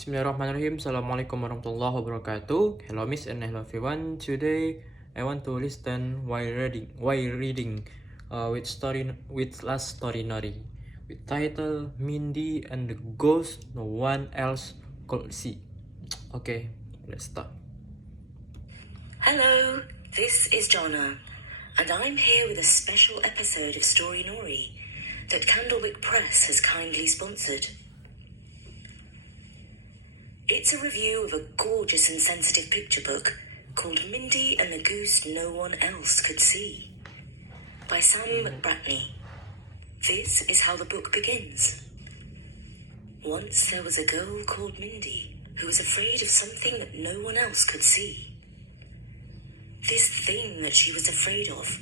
Bismillahirrahmanirrahim. Assalamualaikum warahmatullahi wabarakatuh. Hello Miss and hello everyone. Today I want to listen while reading with last Storynory with title Mindi and the Ghost No One Else Could See. Okay, let's start. Hello, this is Jonna, and I'm here with a special episode of Storynory that Candlewick Press has kindly sponsored. It's a review of a gorgeous and sensitive picture book called Mindi and the Goose No One Else Could See by Sam McBratney. This is how the book begins. Once there was a girl called Mindi who was afraid of something that no one else could see. This thing that she was afraid of,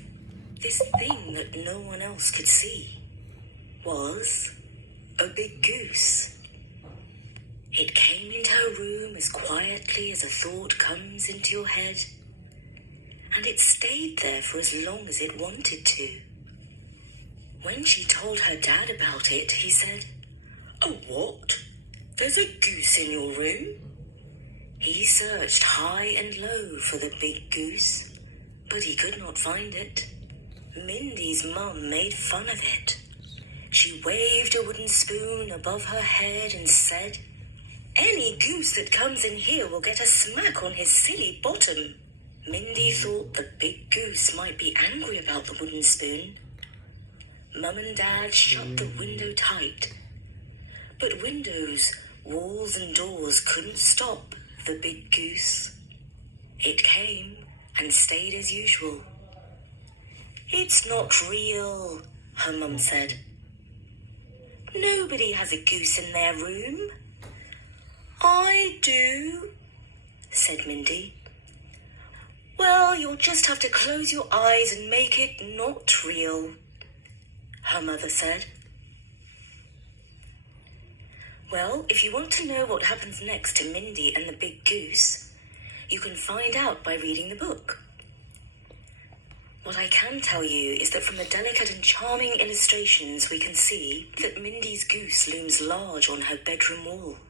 this thing that no one else could see, was a big goose. It came into her room as quietly as a thought comes into your head, and it stayed there for as long as it wanted to. When she told her dad about it, he said, "Oh, what? There's a goose in your room?" He searched high and low for the big goose, but he could not find it. Mindi's mum made fun of it. She waved a wooden spoon above her head and said, "Any goose that comes in here will get a smack on his silly bottom." Mindi thought the big goose might be angry about the wooden spoon. Mum and Dad shut the window tight. But windows, walls and doors couldn't stop the big goose. It came and stayed as usual. "It's not real," her mum said. "Nobody has a goose in their room." "I do," said Mindi. "Well, you'll just have to close your eyes and make it not real," her mother said. Well, if you want to know what happens next to Mindi and the big goose, you can find out by reading the book. What I can tell you is that from the delicate and charming illustrations we can see that Mindi's goose looms large on her bedroom wall.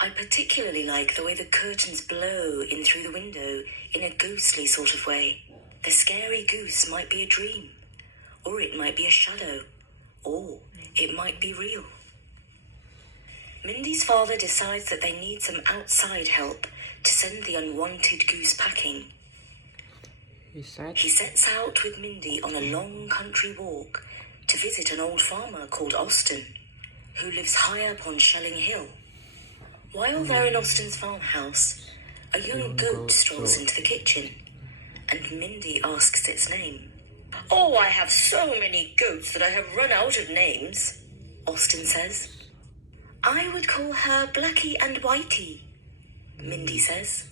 I particularly like the way the curtains blow in through the window in a ghostly sort of way. The scary goose might be a dream, or it might be a shadow, or it might be real. Mindi's father decides that they need some outside help to send the unwanted goose packing. He sets out with Mindi on a long country walk to visit an old farmer called Austin, who lives high up on Shelling Hill. While they're in Austin's farmhouse, a young goat strolls into the kitchen, and Mindi asks its name. "Oh, I have so many goats that I have run out of names," Austin says. "I would call her Blackie and Whitey," Mindi says.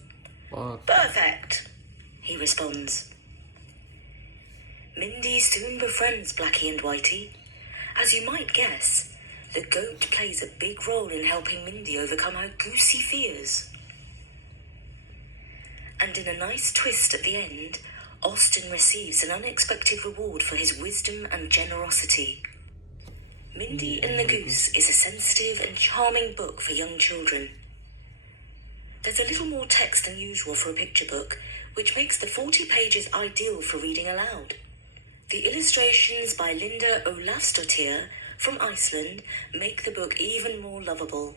"Perfect," he responds. Mindi soon befriends Blackie and Whitey. As you might guess, the goat plays a big role in helping Mindi overcome her goosey fears. And in a nice twist at the end, Austin receives an unexpected reward for his wisdom and generosity. Mindi and the Goose is a sensitive and charming book for young children. There's a little more text than usual for a picture book, which makes the 40 pages ideal for reading aloud. The illustrations by Linda Olafsdottir from Iceland make the book even more lovable.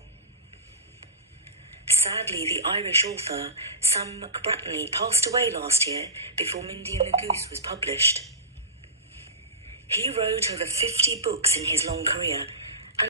Sadly, the Irish author Sam McBratney passed away last year before Mindi and the Goose was published. He wrote over 50 books in his long career,